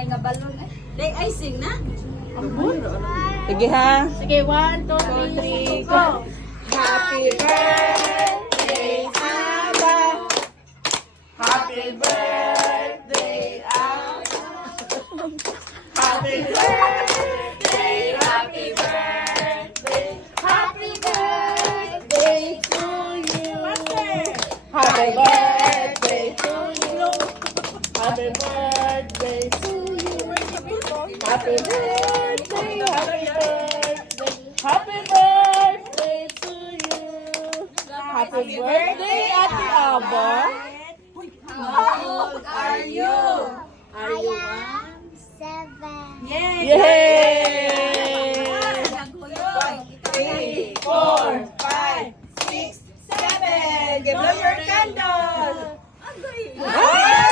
gamay nga balon eh. Day icing na. Sige ha. Sige, 1, 2, 3, go! Happy birthday, Aba. Happy birthday, Aba. Happy birthday, happy birthday, happy birthday to you. Happy birthday to you. Happy birthday to you. Happy birthday, happy birthday, happy birthday to you. Happy birthday, Ate Aba. How old are you? Are you am 7. Yay! Three, 4, 5, 6, 7. Give them your candle. Ay!